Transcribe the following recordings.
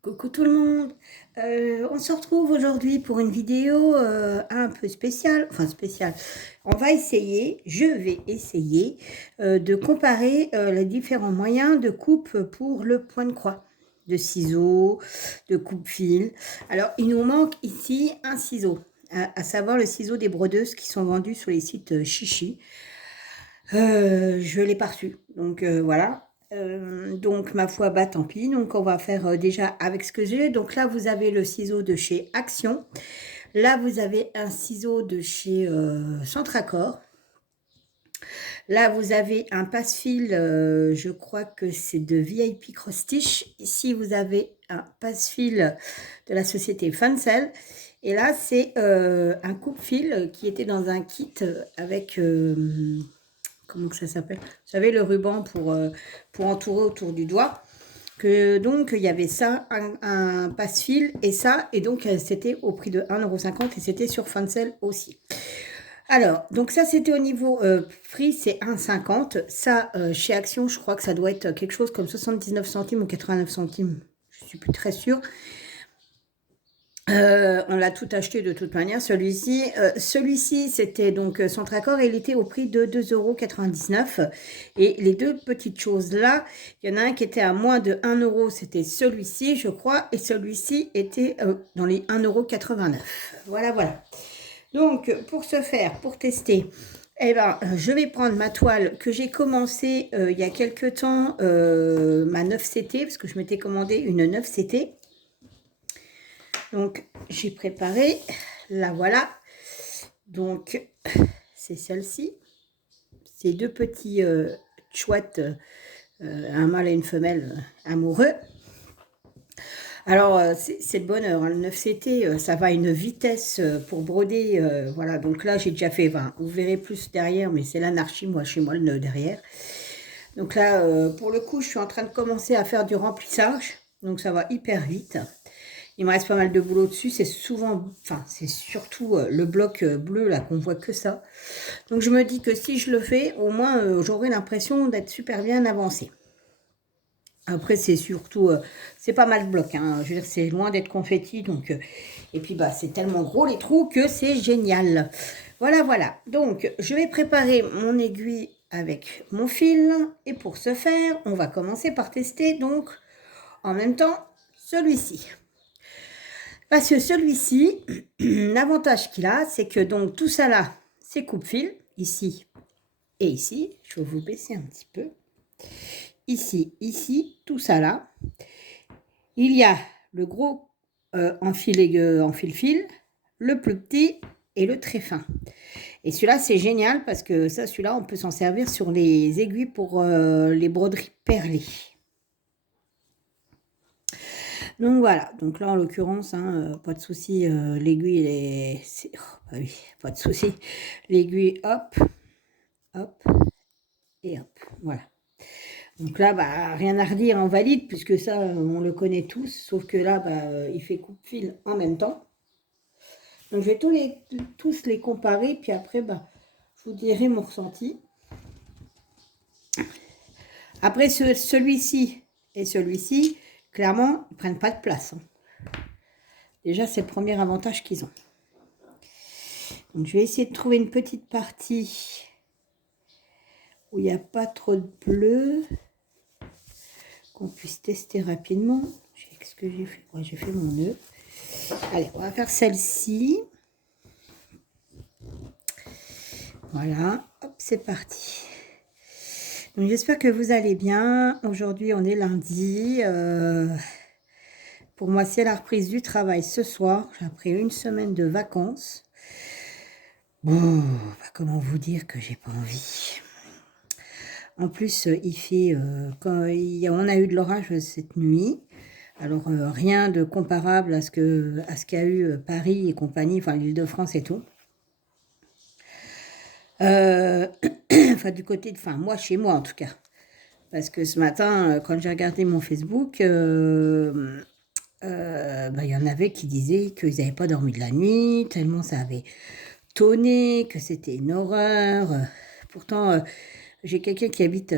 Coucou tout le monde. On se retrouve aujourd'hui pour une vidéo un peu spéciale, enfin spéciale. Je vais essayer de comparer les différents moyens de coupe pour le point de croix, de ciseaux, de coupe-fil. Alors il nous manque ici un ciseau, à savoir le ciseau des brodeuses qui sont vendus sur les sites Chichi. Je l'ai pas reçu, donc voilà. Donc ma foi, bah tant pis. Donc on va faire déjà avec ce que j'ai. Donc là vous avez le ciseau de chez Action. Là vous avez un ciseau de chez Centracor. Là vous avez un passe-fil, je crois que c'est de VIP Cross Stitch. Ici vous avez un passe-fil de la société Fancel. Et là c'est un coupe-fil qui était dans un kit avec comment que ça s'appelle? Vous savez, le ruban pour entourer autour du doigt. Que donc, il y avait ça, un passe-fil et ça. Et donc, c'était au prix de 1,50 € et c'était sur Fancel aussi. Alors, donc ça, c'était au niveau prix, c'est 1,50 €. Ça, chez Action, je crois que ça doit être quelque chose comme 79 centimes ou 89 centimes. Je suis plus très sûre. On l'a tout acheté de toute manière, celui-ci, c'était donc Centracor et il était au prix de 2,99 €. Et les deux petites choses là, il y en a un qui était à moins de 1 €, c'était celui-ci, je crois, et celui-ci était dans les 1,89 €. Voilà, voilà. Donc, pour ce faire, pour tester, eh ben, je vais prendre ma toile que j'ai commencé il y a quelques temps, ma 9CT, parce que je m'étais commandé une 9CT. Donc, j'ai préparé, la voilà. Donc, c'est celle-ci. C'est deux petits chouettes, un mâle et une femelle amoureux. Alors, c'est de bonheur, hein. Le 9CT, ça va à une vitesse pour broder. Voilà, donc là, j'ai déjà fait 20. Vous verrez plus derrière, mais c'est l'anarchie, moi, chez moi, le nœud derrière. Donc là, pour le coup, je suis en train de commencer à faire du remplissage. Donc, ça va hyper vite. Il me reste pas mal de boulot dessus. C'est souvent, enfin, c'est surtout le bloc bleu là qu'on voit que ça. Donc je me dis que si je le fais, au moins j'aurai l'impression d'être super bien avancé. Après c'est surtout, c'est pas mal de bloc, hein. Je veux dire c'est loin d'être confetti, donc et puis bah c'est tellement gros les trous que c'est génial. Voilà voilà. Donc je vais préparer mon aiguille avec mon fil et pour ce faire, on va commencer par tester donc en même temps celui-ci. Parce que celui-ci, l'avantage qu'il a, c'est que donc tout ça là, c'est coupe-fil, ici et ici. Je vais vous baisser un petit peu. Ici, ici, tout ça là. Il y a le gros en fil-fil, le plus petit et le très fin. Et celui-là, c'est génial parce que ça, celui-là, on peut s'en servir sur les aiguilles pour les broderies perlées. Donc voilà, donc là en l'occurrence, hein, pas de souci, l'aiguille est... Oh, bah oui, pas de souci. L'aiguille, hop, hop, et hop, voilà. Donc là, bah, rien à redire en valide, puisque ça, on le connaît tous, sauf que là, bah, il fait coupe-fil en même temps. Donc je vais tous les comparer, puis après, bah, je vous dirai mon ressenti. Après, celui-ci et celui-ci, clairement, ils ne prennent pas de place, hein. Déjà, c'est le premier avantage qu'ils ont. Donc, je vais essayer de trouver une petite partie où il n'y a pas trop de bleu, qu'on puisse tester rapidement. Ce que j'ai fait, ouais, j'ai fait mon nœud. Allez, on va faire celle-ci. Voilà, hop, c'est parti. Donc, j'espère que vous allez bien. Aujourd'hui, on est lundi. Pour moi, c'est la reprise du travail ce soir. J'ai pris une semaine de vacances. Bon, bah, comment vous dire que j'ai pas envie. En plus, il fait, on a eu de l'orage cette nuit. Alors, rien de comparable à ce qu'a eu Paris et compagnie, enfin l'Île-de-France et tout. Enfin, du côté de, enfin, moi, chez moi en tout cas. Parce que ce matin, quand j'ai regardé mon Facebook, bah, y en avait qui disaient qu'ils n'avaient pas dormi de la nuit, tellement ça avait tonné, que c'était une horreur. Pourtant, j'ai quelqu'un qui habite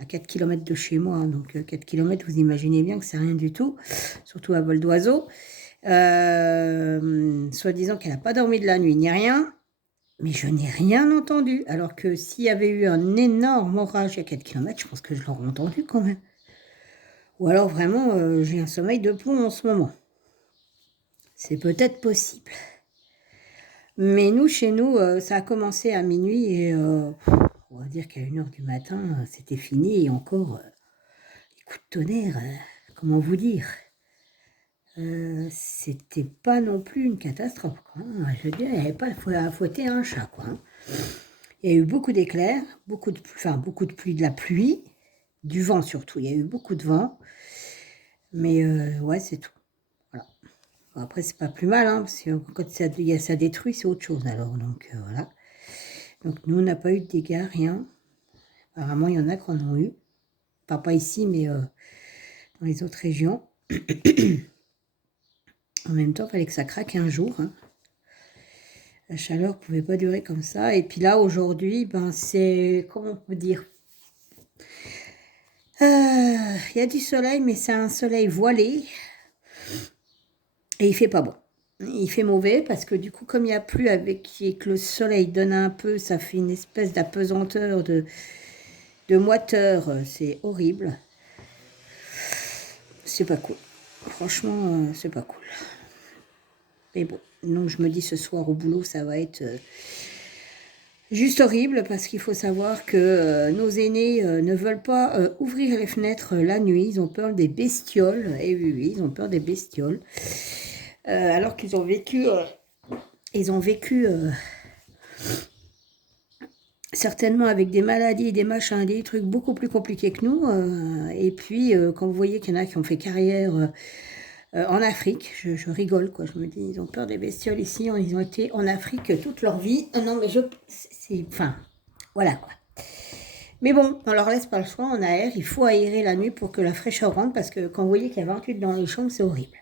à 4 km de chez moi. Hein, donc 4 km, vous imaginez bien que c'est rien du tout, surtout à vol d'oiseau. Soi-disant qu'elle n'a pas dormi de la nuit ni rien. Mais je n'ai rien entendu. Alors que s'il y avait eu un énorme orage à 4 km, je pense que je l'aurais entendu quand même. Ou alors vraiment, j'ai un sommeil de plomb en ce moment. C'est peut-être possible. Mais nous, chez nous, ça a commencé à minuit et on va dire qu'à 1 h du matin, c'était fini. Et encore, les coups de tonnerre, comment vous dire, c'était pas non plus une catastrophe, quoi. Je veux dire, il n'y avait pas à fouetter un chat, quoi. Il y a eu beaucoup d'éclairs, beaucoup de pluie, de la pluie, du vent surtout. Il y a eu beaucoup de vent. Mais ouais, c'est tout. Voilà. Bon, après, c'est pas plus mal, hein, parce que quand ça détruit, c'est autre chose alors. Donc voilà. Donc nous, on n'a pas eu de dégâts, rien. Apparemment, il y en a qui en ont eu. Enfin, pas ici, mais dans les autres régions. En même temps, il fallait que ça craque un jour. Hein. La chaleur ne pouvait pas durer comme ça. Et puis là, aujourd'hui, ben, c'est... Comment on peut dire, il y a du soleil, mais c'est un soleil voilé. Et il fait pas bon. Il fait mauvais parce que du coup, comme il n'y a plus et que le soleil donne un peu, ça fait une espèce d'apesanteur, de moiteur. C'est horrible. C'est pas cool. Franchement, c'est pas cool. Mais bon, donc je me dis ce soir au boulot, ça va être juste horrible parce qu'il faut savoir que nos aînés ne veulent pas ouvrir les fenêtres la nuit. Ils ont peur des bestioles. Et oui, oui, ils ont peur des bestioles. Alors qu'ils ont vécu... certainement avec des maladies, des machins, des trucs beaucoup plus compliqués que nous. Et puis, quand vous voyez qu'il y en a qui ont fait carrière en Afrique, je rigole, quoi. Je me dis, ils ont peur des bestioles ici. Ils ont été en Afrique toute leur vie. Non, mais enfin, voilà, quoi. Mais bon, on leur laisse pas le choix, on aère. Il faut aérer la nuit pour que la fraîcheur rentre, parce que quand vous voyez qu'il y a 28 dans les chambres, c'est horrible.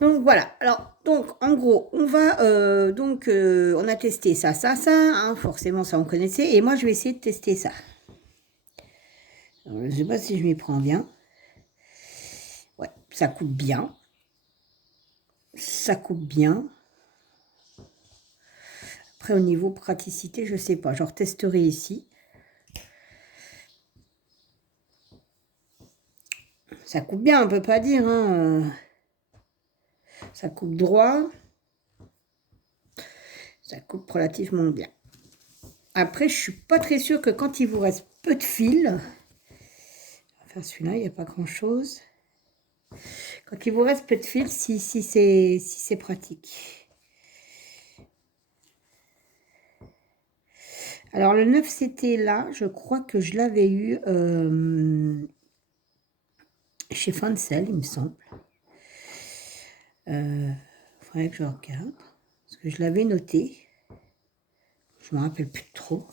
Donc voilà, alors donc en gros on va on a testé ça, hein, forcément ça on connaissait, et moi je vais essayer de tester ça. Alors, je sais pas si je m'y prends bien. Ouais, ça coupe bien. Ça coupe bien. Après au niveau praticité, je sais pas, je retesterai ici. Ça coupe bien, on peut pas dire, hein. Ça coupe droit. Ça coupe relativement bien. Après, je suis pas très sûre que quand il vous reste peu de fil, on va faire celui-là, il n'y a pas grand-chose. Quand il vous reste peu de fil, si c'est pratique. Alors, le 9CT là, je crois que je l'avais eu chez Fancel, il me semble. Il faudrait que je regarde. Parce que je l'avais noté. Je ne me rappelle plus trop.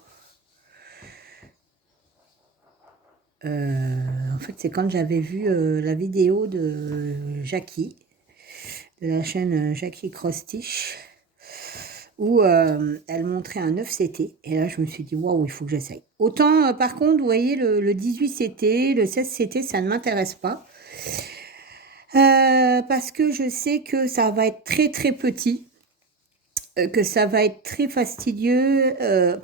En fait, c'est quand j'avais vu la vidéo de Jackie, de la chaîne Jackie Crostich, où elle montrait un 9CT. Et là, je me suis dit, waouh, il faut que j'essaye. Autant, par contre, vous voyez, le 18CT, le 16CT, ça ne m'intéresse pas. Parce que je sais que ça va être très, très petit. Que ça va être très fastidieux.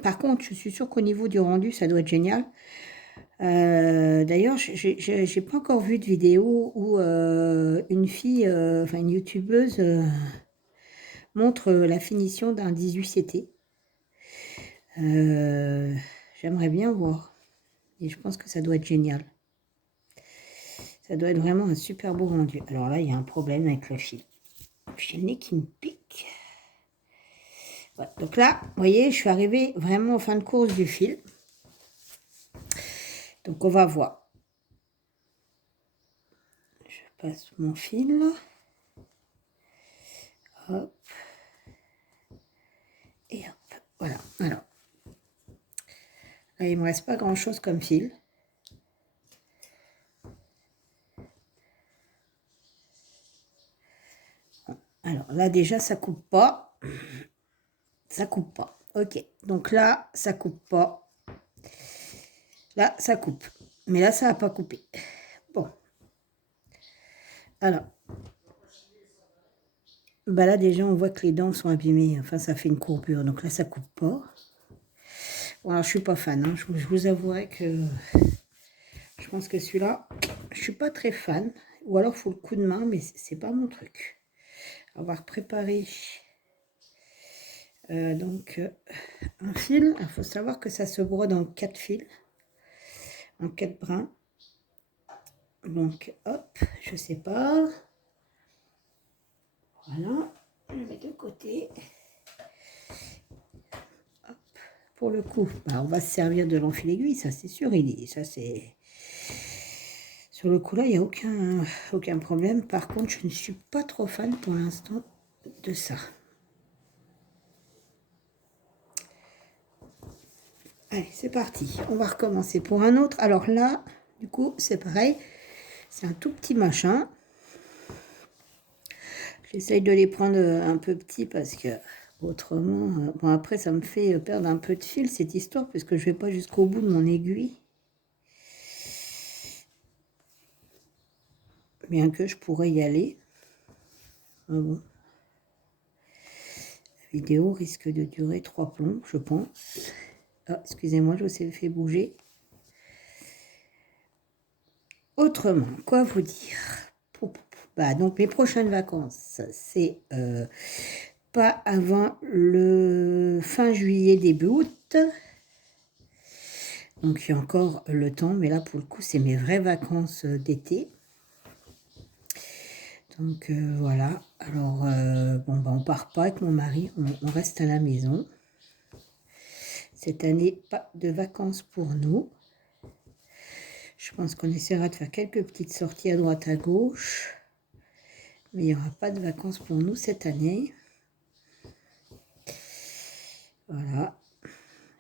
Par contre, je suis sûre qu'au niveau du rendu, ça doit être génial. D'ailleurs, j'ai pas encore vu de vidéo où une fille, enfin une youtubeuse, montre la finition d'un 18CT. J'aimerais bien voir. Et je pense que ça doit être génial. Ça doit être vraiment un super beau rendu. Alors là, il y a un problème avec le fil. J'ai le nez qui me pique. Ouais, donc là, vous voyez, je suis arrivée vraiment en fin de course du fil. Donc on va voir. Je passe mon fil. Hop. Et hop. Voilà. Alors. Là, il ne me reste pas grand chose comme fil. Alors là déjà ça coupe pas. Ça coupe pas. Ok. Donc là, ça coupe pas. Là, ça coupe. Mais là, ça n'a pas coupé. Bon. Alors. Bah là, déjà, on voit que les dents sont abîmées. Enfin, ça fait une courbure. Donc là, ça coupe pas. Bon, alors, je suis pas fan. Hein. Je vous avouerai que je pense que celui-là, je suis pas très fan. Ou alors, il faut le coup de main, mais c'est pas mon truc. On va préparer un fil. Il faut savoir que ça se brode en 4 fils. En 4 brins. Donc, hop, je sais pas. Voilà. Je le mets de côté. Hop. Pour le coup, bah, on va se servir de l'enfil aiguille, ça c'est sûr. Ça c'est... Sur le coup là, il n'y a aucun problème. Par contre, je ne suis pas trop fan pour l'instant de ça. Allez, c'est parti. On va recommencer pour un autre. Alors là, du coup, c'est pareil. C'est un tout petit machin. J'essaye de les prendre un peu petits parce que autrement... bon, après, ça me fait perdre un peu de fil, cette histoire, puisque je ne vais pas jusqu'au bout de mon aiguille. Bien que je pourrais y aller. Ah bon. La vidéo risque de durer 3 plombs, je pense. Ah, excusez-moi, je vous ai fait bouger. Autrement, quoi vous dire? Bah, donc, mes prochaines vacances, c'est pas avant le fin juillet, début août. Donc, il y a encore le temps, mais là, pour le coup, c'est mes vraies vacances d'été. Donc, voilà. Alors, bon, bah, on part pas avec mon mari, on reste à la maison. Cette année, pas de vacances pour nous. Je pense qu'on essaiera de faire quelques petites sorties à droite, à gauche. Mais il n'y aura pas de vacances pour nous cette année. Voilà.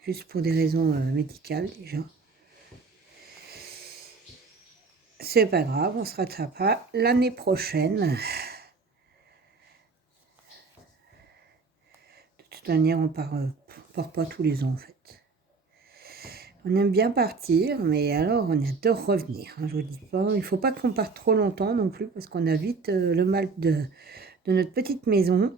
Juste pour des raisons médicales déjà. C'est pas grave, on se rattrapera l'année prochaine. De toute manière, on part pas tous les ans en fait. On aime bien partir, mais alors on adore revenir. Hein, je vous dis pas, il faut pas qu'on parte trop longtemps non plus parce qu'on a vite le mal de notre petite maison.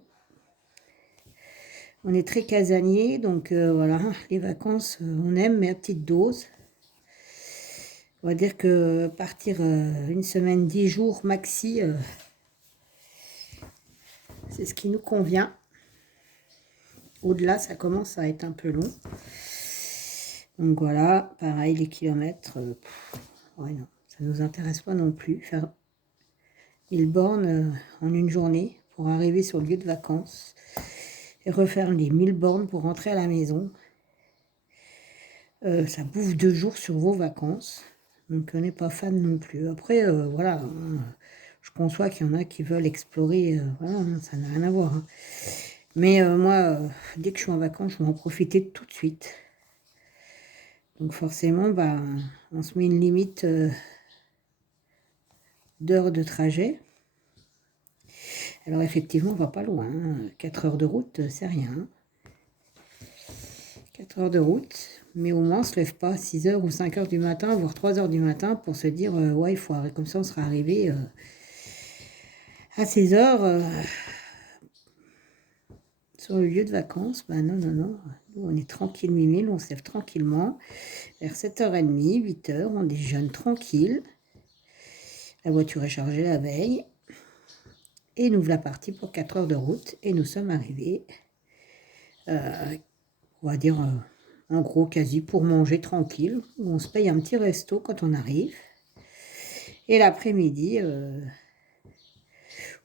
On est très casanier, donc voilà, les vacances, on aime, mais à petite dose. On va dire que partir une semaine, 10 jours maxi, c'est ce qui nous convient. Au-delà, ça commence à être un peu long. Donc voilà, pareil, les kilomètres, ouais, non, ça ne nous intéresse pas non plus. Faire 1000 bornes en une journée pour arriver sur le lieu de vacances et refaire les 1000 bornes pour rentrer à la maison. Ça bouffe 2 jours sur vos vacances. Donc on n'est pas fan non plus. Après, voilà, hein, je conçois qu'il y en a qui veulent explorer, voilà, hein, ça n'a rien à voir. Hein. Mais moi, dès que je suis en vacances, je veux en profiter tout de suite. Donc forcément, bah, on se met une limite d'heures de trajet. Alors effectivement, on va pas loin. Hein. 4 heures de route, c'est rien. 4 heures de route, mais au moins on ne se lève pas à 6 heures ou 5 heures du matin, voire 3 heures du matin pour se dire ouais, il faut arrêter. Comme ça, on sera arrivé à 6 heures sur le lieu de vacances. Ben non, non, non. Nous, on est tranquille, mimile, on se lève tranquillement. Vers 7h30, 8h, on déjeune tranquille. La voiture est chargée la veille. Et nous voilà partis pour 4 heures de route. Et nous sommes arrivés, on va dire, en gros, quasi pour manger tranquille. On se paye un petit resto quand on arrive. Et l'après-midi,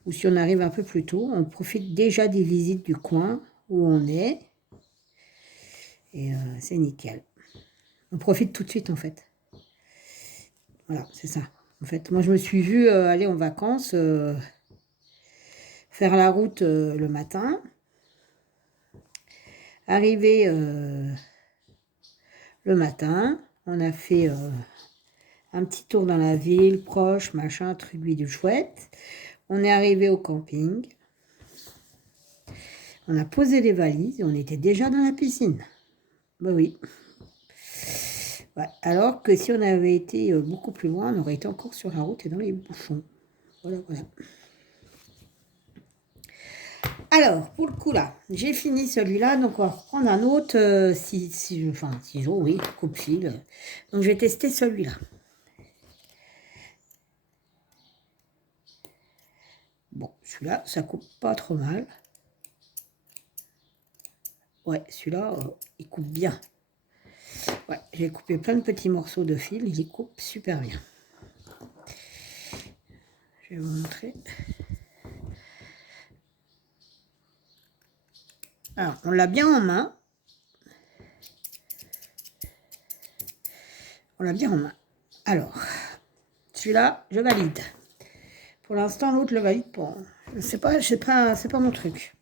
ou si on arrive un peu plus tôt, on profite déjà des visites du coin où on est. Et c'est nickel. On profite tout de suite en fait. Voilà, c'est ça. En fait, moi je me suis vue aller en vacances, faire la route le matin, arriver le matin, on a fait un petit tour dans la ville, proche, machin, truc du chouette. On est arrivé au camping. On a posé les valises et on était déjà dans la piscine. Bah oui. Ouais, alors que si on avait été beaucoup plus loin, on aurait été encore sur la route et dans les bouchons. Voilà, voilà. Alors, pour le coup là, j'ai fini celui-là, donc on va reprendre un autre, enfin ciseaux, oui, coupe-fil. Donc je vais tester celui-là. Bon, celui-là, ça coupe pas trop mal. Ouais, celui-là, il coupe bien. Ouais, j'ai coupé plein de petits morceaux de fil, il les coupe super bien. Je vais vous montrer. Alors, on l'a bien en main. On l'a bien en main. Alors, celui-là, je valide. Pour l'instant, l'autre le valide pas. C'est pas mon truc.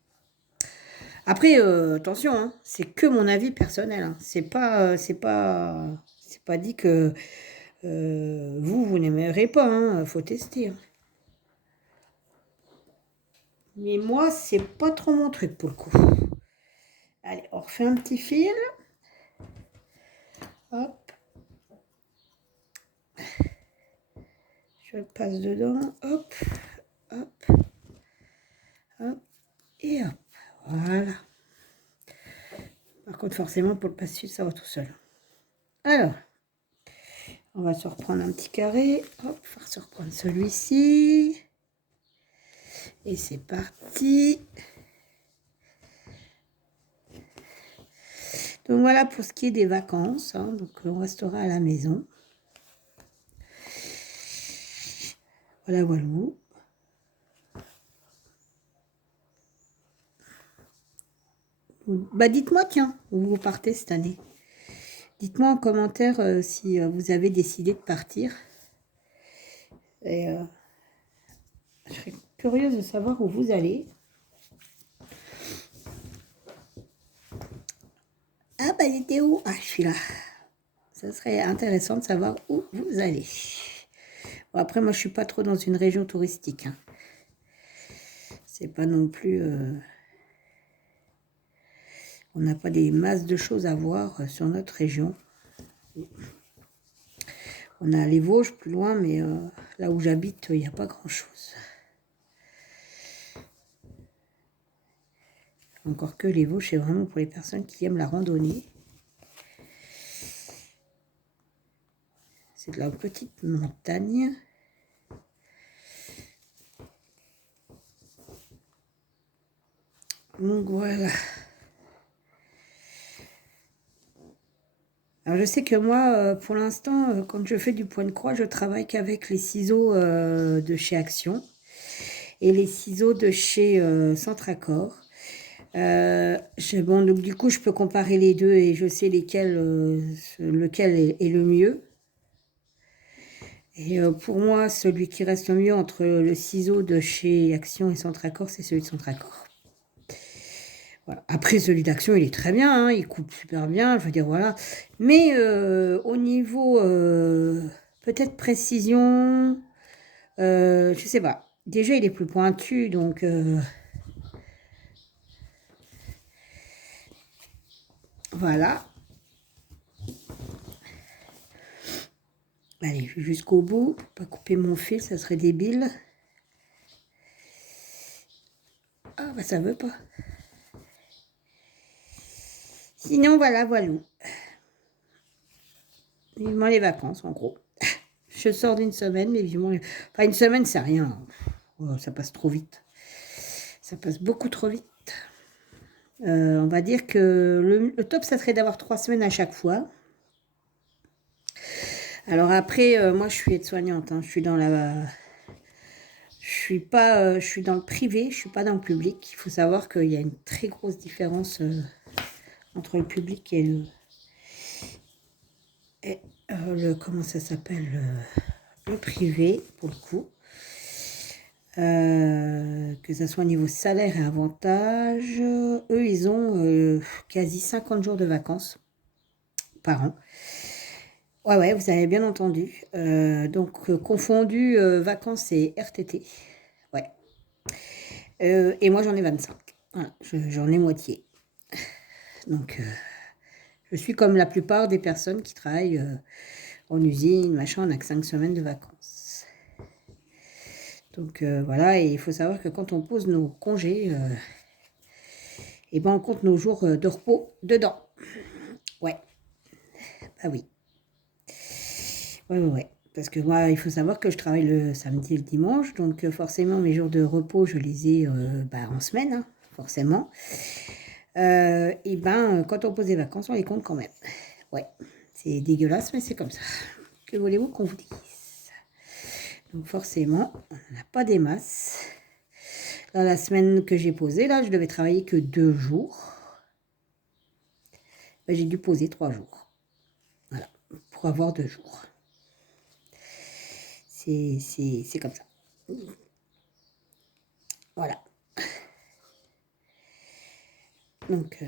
Après, attention, hein, c'est que mon avis personnel. Hein. C'est pas dit que vous n'aimerez pas. Hein, faut tester. Hein. Mais moi, c'est pas trop mon truc pour le coup. Allez, on refait un petit fil. Hop. Je le passe dedans. Hop. Hop. Hop. Et hop. Voilà. Par contre, forcément, pour le passe-fil, ça va tout seul. Alors, on va se reprendre un petit carré. Hop, on va se reprendre celui-ci. Et c'est parti. Donc voilà pour ce qui est des vacances. Hein. Donc on restera à la maison. Voilà, voilà. Bah dites-moi, tiens, où vous partez cette année. Dites-moi en commentaire si vous avez décidé de partir. Et je serais curieuse de savoir où vous allez. Ah bah il était où? Ah, je suis là. Ça serait intéressant de savoir où vous allez. Bon, après, moi, je suis pas trop dans une région touristique. Hein. C'est pas non plus... on n'a pas des masses de choses à voir sur notre région. On a les Vosges plus loin, mais là où j'habite, il n'y a pas grand-chose. Encore que les Vosges, c'est vraiment pour les personnes qui aiment la randonnée. C'est de la petite montagne. Donc voilà. Alors je sais que moi, pour l'instant, quand je fais du point de croix, je travaille qu'avec les ciseaux de chez Action et les ciseaux de chez Centracor. Bon, donc du coup, je peux comparer les deux et je sais lequel est le mieux. Et pour moi, celui qui reste le mieux entre le ciseau de chez Action et Centracor, c'est celui de Centracor. Voilà. Après, celui d'Action, il est très bien, hein, il coupe super bien, je veux dire, voilà. Mais au niveau, peut-être précision, je sais pas. Déjà, il est plus pointu, donc... voilà. Allez, jusqu'au bout, pour pas couper mon fil, ça serait débile. Ah, bah ça veut pas. Sinon, voilà, voilà. Vivement les vacances, en gros. Je sors d'une semaine, mais vivement... Enfin, une semaine, c'est rien. Oh, ça passe trop vite. Ça passe beaucoup trop vite. On va dire que le top, ça serait d'avoir 3 semaines à chaque fois. Alors après, moi, je suis aide-soignante. Hein, je suis dans la... je suis dans le privé, je suis pas dans le public. Il faut savoir qu'il y a une très grosse différence entre le public et comment ça s'appelle, le privé, pour le coup. Que ça soit au niveau salaire et avantages, eux, ils ont quasi 50 jours de vacances par an. Ouais, ouais, vous avez bien entendu. Donc, confondu vacances et RTT. Ouais. Et moi, j'en ai 25. Voilà, j'en ai moitié. Donc, Je suis comme la plupart des personnes qui travaillent en usine, machin, on n'a que 5 semaines de vacances. Donc voilà, et il faut savoir que quand on pose nos congés, et ben on compte nos jours de repos dedans. Ouais, bah oui. Ouais. Parce que moi, il faut savoir que je travaille le samedi et le dimanche, donc forcément, mes jours de repos, je les ai en semaine, hein, forcément. Et ben, quand on pose des vacances, on les compte quand même. Ouais, c'est dégueulasse, mais c'est comme ça. Que voulez-vous qu'on vous dise? Donc forcément, on n'a pas des masses. Là, la semaine que j'ai posée, là, je devais travailler que 2 jours. Ben, j'ai dû poser 3 jours. Voilà, pour avoir 2 jours. C'est comme ça. Voilà. Donc,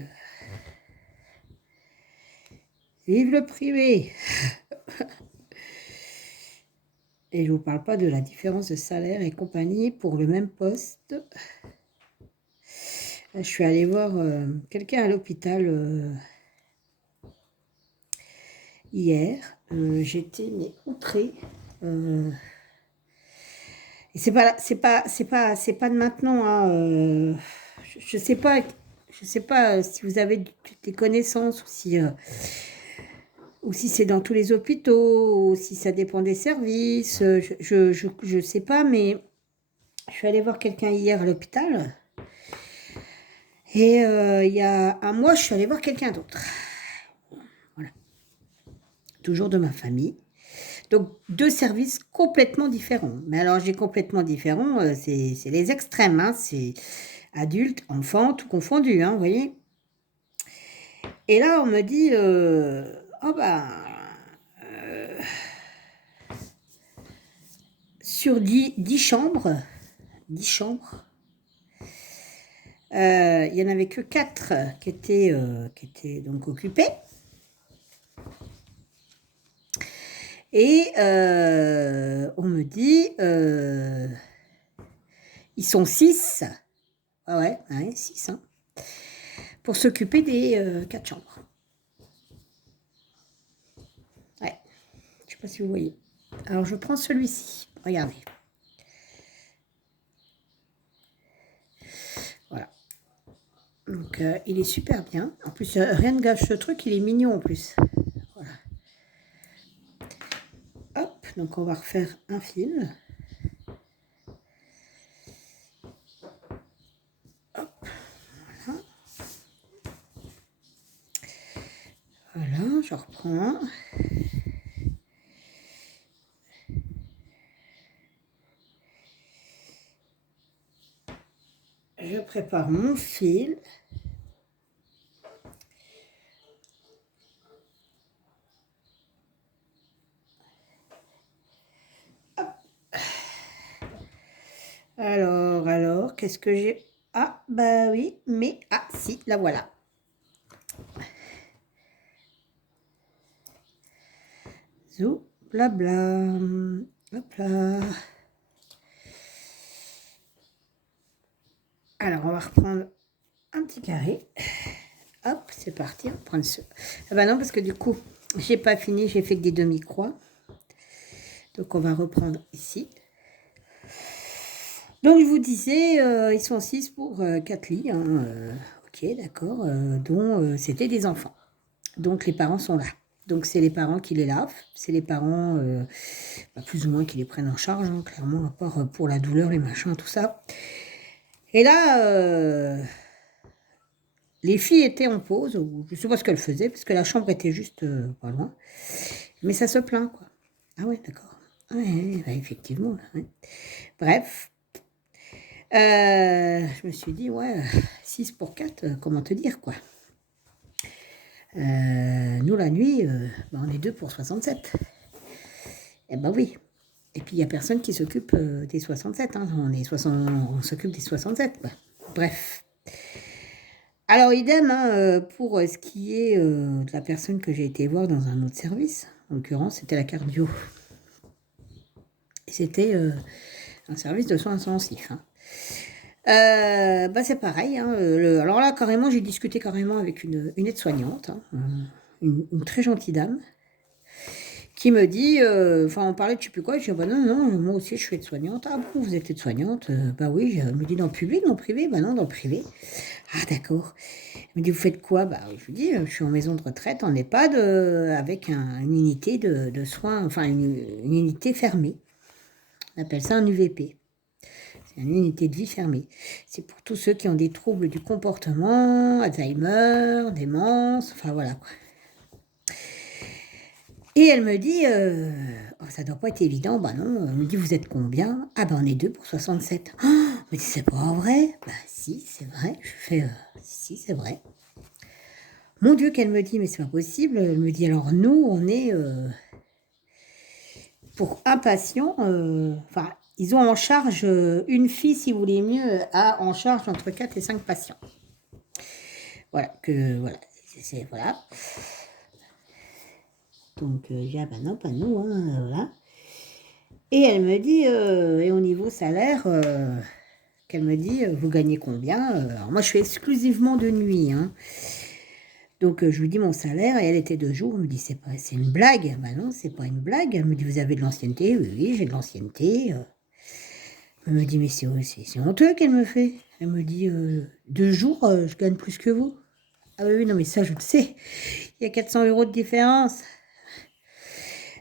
vive le privé. Et je ne vous parle pas de la différence de salaire et compagnie pour le même poste. Je suis allée voir quelqu'un à l'hôpital hier. J'étais outrée. Et c'est pas de maintenant. Hein, je sais pas si vous avez des connaissances ou si c'est dans tous les hôpitaux, ou si ça dépend des services. Je sais pas, mais je suis allée voir quelqu'un hier à l'hôpital. Et il y a un mois, je suis allée voir quelqu'un d'autre. Voilà. Toujours de ma famille. Donc, 2 services complètement différents. Mais alors, j'ai complètement différents, c'est les extrêmes. Hein, c'est adultes, enfants, tout confondu, hein, vous voyez. Et là, on me dit, sur 10 chambres, 10 chambres, il n'y en avait que 4 qui étaient donc occupées. Et on me dit, ils sont 6, ah ouais, 6, hein, pour s'occuper des 4 chambres. Ouais, je sais pas si vous voyez. Alors je prends celui-ci, regardez. Voilà. Donc il est super bien. En plus, rien ne gâche ce truc, il est mignon en plus. Voilà. Hop, donc on va refaire un fil. Hop, voilà. Voilà, je reprends. Je prépare mon fil. Hop. Alors, qu'est-ce que j'ai? Ah, bah oui, mais... Ah, si, la voilà. Zou, blabla. Hop là. Alors, on va reprendre un petit carré. Hop, c'est parti, on va prendre ce. Ah bah non, parce que du coup, j'ai pas fini, j'ai fait que des demi-croix. Donc, on va reprendre ici. Donc, je vous disais, ils sont 6 pour 4 lits. Hein, ok, d'accord. Dont c'était des enfants. Donc, les parents sont là. Donc, c'est les parents qui les lavent. C'est les parents, plus ou moins, qui les prennent en charge, hein, clairement, à part pour la douleur, les machins, tout ça. Et là, les filles étaient en pause, ou je ne sais pas ce qu'elles faisaient, parce que la chambre était juste pas loin. Mais ça se plaint, quoi. Ah ouais, d'accord. Ouais, effectivement. Ouais. Bref. Je me suis dit, ouais, 6 pour 4, comment te dire, quoi. Nous, la nuit, on est 2 pour 67. Eh ben oui. Et puis, il n'y a personne qui s'occupe des 67. Hein. On s'occupe des 67, quoi. Bref. Alors, idem, hein, pour ce qui est de la personne que j'ai été voir dans un autre service. En l'occurrence, c'était la cardio. Et c'était un service de soins intensifs. Hein. C'est pareil. Hein, alors là, carrément, j'ai discuté carrément avec une aide-soignante. Hein, une très gentille dame, qui me dit, enfin on parlait de je sais plus quoi, je dis bah non, non, moi aussi je suis aide-soignante. Ah bon, vous êtes aide-soignante? Bah oui, elle me dit dans le public, dans le privé? Bah non, dans le privé. Ah d'accord. Elle me dit vous faites quoi? Bah je lui dis, je suis en maison de retraite, en EHPAD, avec une unité de soins, enfin une unité fermée. On appelle ça un UVP. C'est une unité de vie fermée. C'est pour tous ceux qui ont des troubles du comportement, Alzheimer, démence, enfin voilà quoi. Et elle me dit, oh, ça doit pas être évident, bah non, elle me dit, vous êtes combien? Ah bah on est deux pour 67. Oh, mais c'est pas vrai? Bah si, c'est vrai. Je fais, si, c'est vrai. Mon Dieu, qu'elle me dit, mais c'est pas possible. Elle me dit, alors nous, on est, pour un patient, enfin, ils ont en charge, une fille, si vous voulez mieux, a en charge entre 4 et 5 patients. Voilà, voilà, voilà. Donc, j'ai dit, ah bah non, pas nous, hein, voilà. Et elle me dit, et au niveau salaire, qu'elle me dit, vous gagnez combien? Alors moi, je fais exclusivement de nuit, hein. Donc, je lui dis mon salaire, et elle était de jour. Elle me dit, c'est une blague. Bah non, c'est pas une blague. Elle me dit, vous avez de l'ancienneté? Oui, oui, j'ai de l'ancienneté. Elle me dit, mais c'est honteux qu'elle me fait. Elle me dit, 2 jours, je gagne plus que vous. Ah oui, oui, non, mais ça, je le sais. Il y a 400 € de différence.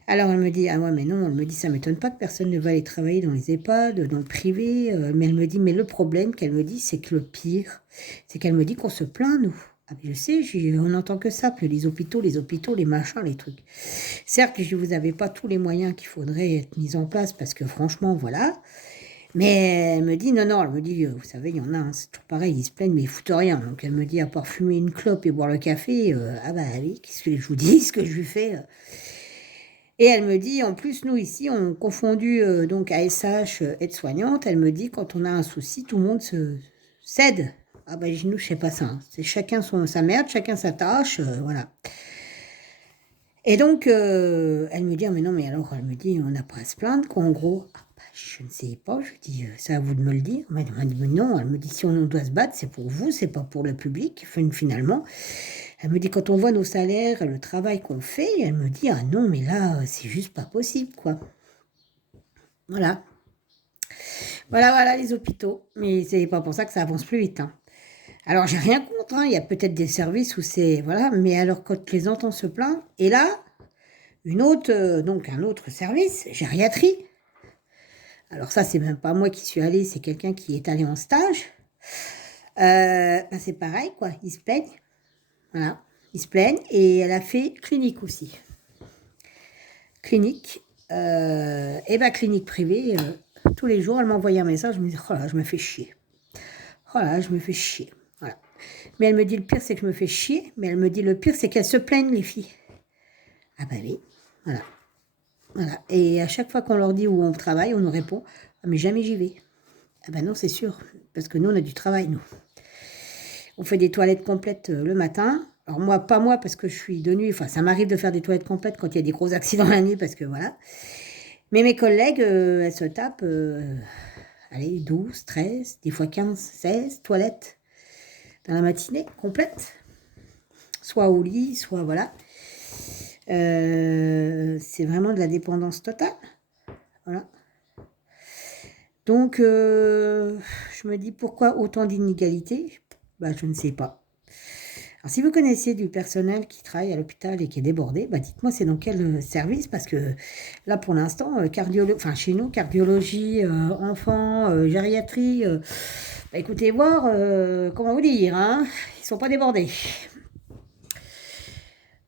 Alors elle me dit, ah ouais, mais non, elle me dit, ça m'étonne pas que personne ne va aller travailler dans les EHPAD, dans le privé. Mais elle me dit, mais le problème qu'elle me dit, c'est que le pire, c'est qu'elle me dit qu'on se plaint, nous. Ah, mais je sais, on n'entend que ça, que les hôpitaux, les machins, les trucs. Certes, vous n'avez pas tous les moyens qu'il faudrait être mis en place, parce que franchement, voilà. Mais elle me dit, non, non, elle me dit, vous savez, il y en a, hein, c'est toujours pareil, ils se plaignent, mais ils foutent rien. Donc elle me dit, à part fumer une clope et boire le café, ah bah oui, qu'est-ce que je vous dis, ce que je lui fais Et elle me dit, en plus, nous ici, on confondu donc ASH, aide-soignante, elle me dit, quand on a un souci, tout le monde se cède. Ah ben, nous, je sais pas ça. Hein. C'est chacun sa merde, chacun sa tâche, voilà. Et donc, elle me dit, ah, mais non, mais alors, elle me dit, on n'a pas à se plaindre, quoi, en gros. Ah, bah, je ne sais pas, je dis, c'est à vous de me le dire. Elle m'a dit, mais non, elle me dit, si on doit se battre, c'est pour vous, c'est pas pour le public, finalement. Elle me dit, quand on voit nos salaires, le travail qu'on fait, elle me dit, ah non, mais là, c'est juste pas possible, quoi. Voilà. Voilà, voilà, les hôpitaux. Mais c'est pas pour ça que ça avance plus vite, hein. Alors, j'ai rien contre, hein. Il y a peut-être des services où c'est... Voilà, mais alors, quand les entends se plaindre, et là, donc un autre service, gériatrie. Alors ça, c'est même pas moi qui suis allée, c'est quelqu'un qui est allé en stage. Ben c'est pareil, quoi. Ils se plaignent. Voilà. Ils se plaignent. Et elle a fait clinique aussi. Clinique. Et ben clinique privée, tous les jours, elle m'envoyait un message. Je me dis, oh là, je me fais chier. Oh là, je me fais chier. Voilà. Mais elle me dit, le pire, c'est que je me fais chier. Mais elle me dit, le pire, c'est qu'elles se plaignent, les filles. Ah ben oui. Voilà. Voilà. Et à chaque fois qu'on leur dit où on travaille, on nous répond, ah, mais jamais j'y vais. Ah ben non, c'est sûr. Parce que nous, on a du travail, nous. On fait des toilettes complètes le matin. Alors moi, pas moi, parce que je suis de nuit. Enfin, ça m'arrive de faire des toilettes complètes quand il y a des gros accidents la nuit, parce que voilà. Mais mes collègues, elles se tapent, allez, 12, 13, des fois 15, 16 toilettes dans la matinée, complète. Soit au lit, soit voilà. C'est vraiment de la dépendance totale. Voilà. Donc, je me dis, pourquoi autant d'inégalités? Bah, je ne sais pas. Alors, si vous connaissez du personnel qui travaille à l'hôpital et qui est débordé, bah, dites-moi c'est dans quel service, parce que là, pour l'instant, chez nous, cardiologie, enfants, gériatrie, bah, écoutez voir, comment vous dire, hein, ils sont pas débordés.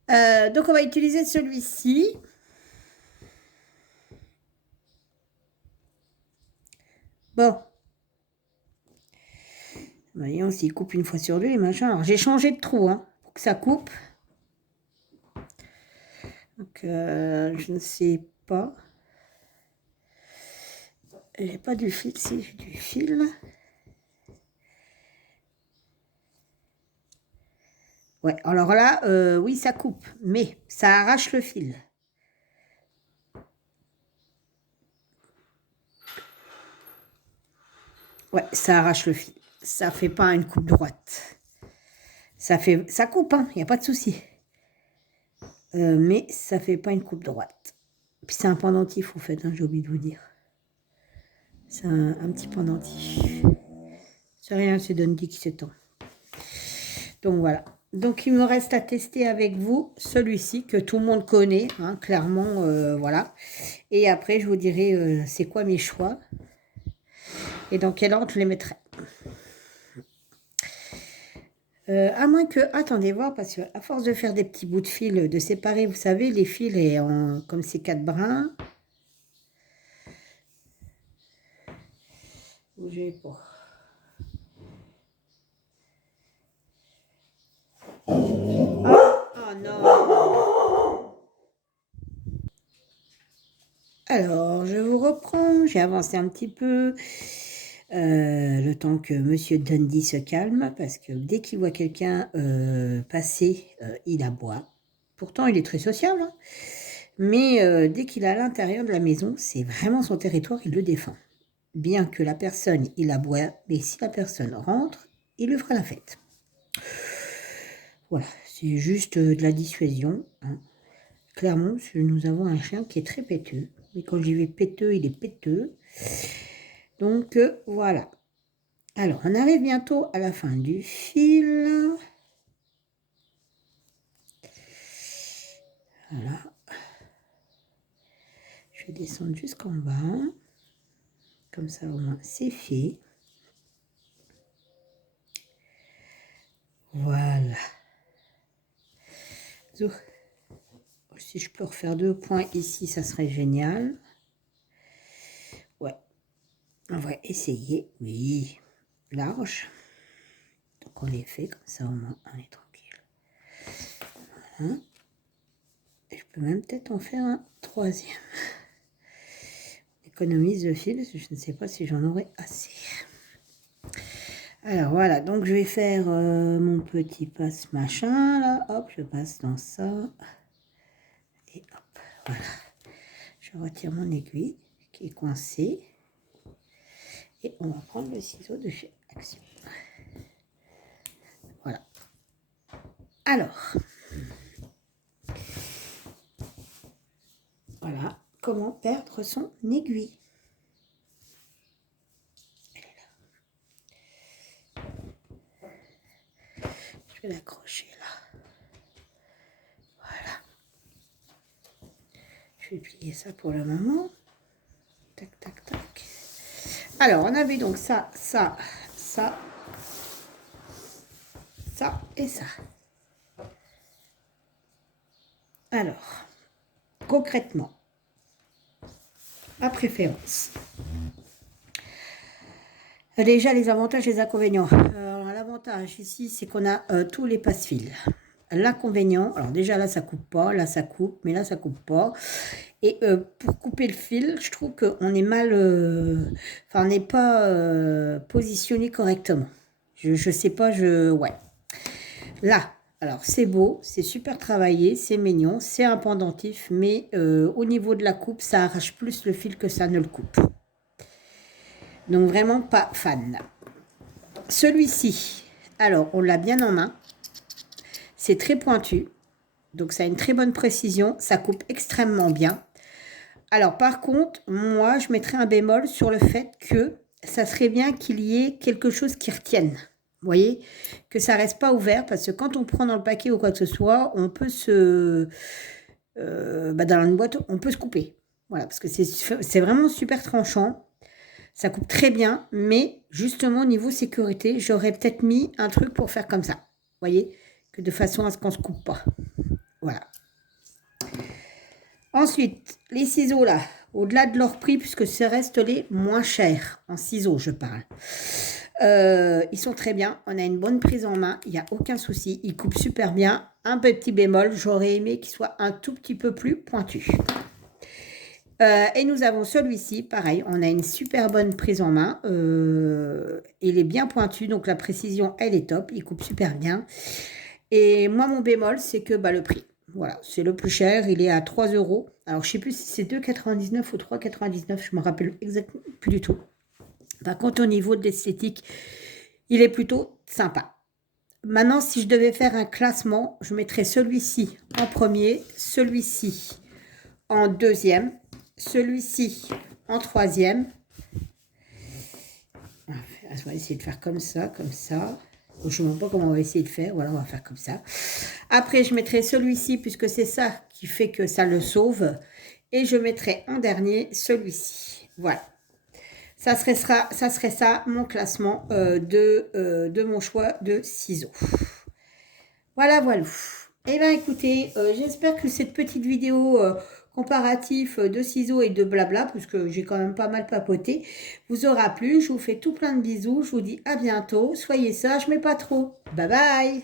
Donc, on va utiliser celui-ci. Bon. Voyons s'il coupe une fois sur deux, les machins. Alors, j'ai changé de trou, hein, pour que ça coupe. Donc, je ne sais pas. J'ai pas du fil, si j'ai du fil. Ouais, alors là, oui, ça coupe, mais ça arrache le fil. Ouais, ça arrache le fil. Ça fait pas une coupe droite. Ça coupe, hein, il n'y a pas de souci. mais ça fait pas une coupe droite. Puis c'est un pendentif, en fait, hein, j'ai oublié de vous dire. C'est un petit pendentif. C'est rien, c'est Dundee qui s'étend. Donc voilà. Donc il me reste à tester avec vous celui-ci que tout le monde connaît, hein, clairement, voilà. Et après, je vous dirai c'est quoi mes choix et dans quel ordre je les mettrai. À moins que, attendez voir, parce que à force de faire des petits bouts de fil, de séparer, vous savez, les fils et comme ces 4 brins. Bougez pas. Oh non. Alors, je vous reprends. J'ai avancé un petit peu. Le temps que Monsieur Dundee se calme, parce que dès qu'il voit quelqu'un passer, il aboie. Pourtant, il est très sociable, hein. Mais dès qu'il est à l'intérieur de la maison, c'est vraiment son territoire, il le défend. Bien que la personne, il aboie, mais si la personne rentre, il lui fera la fête. Voilà, c'est juste de la dissuasion, hein. Clairement, nous avons un chien qui est très péteux. Mais quand j'y vais péteux, il est péteux. Donc, voilà. Alors, on arrive bientôt à la fin du fil. Voilà. Je vais descendre jusqu'en bas. Comme ça, au moins, c'est fait. Voilà. So. Si je peux refaire 2 points ici, ça serait génial. Ouais. On va essayer. Oui. Large. Donc, on les fait comme ça, au moins, on est tranquille. Voilà. Et je peux même peut-être en faire un 3e. Économise le fil, je ne sais pas si j'en aurai assez. Alors voilà, donc je vais faire mon petit passe machin là, hop, je passe dans ça, et hop, voilà. Je retire mon aiguille qui est coincée, et on va prendre le ciseau de chez Action. Voilà. Alors, voilà, comment perdre son aiguille. Je vais l'accrocher là. Voilà. Je vais plier ça pour le moment. Tac, tac, tac. Alors, on avait donc ça, ça, ça, ça et ça. Alors, concrètement, ma préférence. Déjà, les avantages et les inconvénients. L'avantage ici, c'est qu'on a tous les passe-fils. L'inconvénient, alors déjà là, ça coupe pas, là, ça coupe, mais là, ça coupe pas. Et pour couper le fil, je trouve qu'on est mal... Enfin, on n'est pas positionné correctement. Je sais pas, ouais. Là, alors c'est beau, c'est super travaillé, c'est mignon, c'est un pendentif, mais au niveau de la coupe, ça arrache plus le fil que ça ne le coupe. Donc vraiment pas fan. Celui-ci, alors on l'a bien en main. C'est très pointu. Donc ça a une très bonne précision. Ça coupe extrêmement bien. Alors par contre, moi je mettrais un bémol sur le fait que ça serait bien qu'il y ait quelque chose qui retienne. Vous voyez, que ça reste pas ouvert, parce que quand on prend dans le paquet ou quoi que ce soit, on peut se... dans une boîte, on peut se couper. Voilà, parce que c'est vraiment super tranchant. Ça coupe très bien, mais justement, au niveau sécurité, j'aurais peut-être mis un truc pour faire comme ça. Vous voyez, que de façon à ce qu'on ne se coupe pas. Voilà. Ensuite, les ciseaux là, au-delà de leur prix, puisque ce reste les moins chers, en ciseaux je parle. Ils sont très bien, on a une bonne prise en main, il n'y a aucun souci, ils coupent super bien. Un petit bémol, j'aurais aimé qu'il soit un tout petit peu plus pointu. Et nous avons celui-ci, pareil, on a une super bonne prise en main. Il est bien pointu, donc la précision, elle est top, il coupe super bien. Et moi, mon bémol, c'est que le prix. Voilà, c'est le plus cher, il est à 3 €. Alors, je ne sais plus si c'est 2,99 ou 3,99, je ne me rappelle exactement plus du tout. Par contre, au niveau de l'esthétique, il est plutôt sympa. maintenant, si je devais faire un classement, je mettrais celui-ci en premier, celui-ci en deuxième, celui-ci en troisième. On va essayer de faire comme ça, comme ça. Je ne sais pas comment on va essayer de faire. Voilà, on va faire comme ça. Après, je mettrai celui-ci, puisque c'est ça qui fait que ça le sauve. Et je mettrai en dernier celui-ci. Voilà. Ça serait ça, mon classement de mon choix de ciseaux. Voilà, voilà. Eh bien, écoutez, j'espère que cette petite vidéo comparatif de ciseaux et de blabla, puisque j'ai quand même pas mal papoté, vous aura plu. Je vous fais tout plein de bisous. Je vous dis à bientôt. Soyez sages, mais pas trop. Bye bye.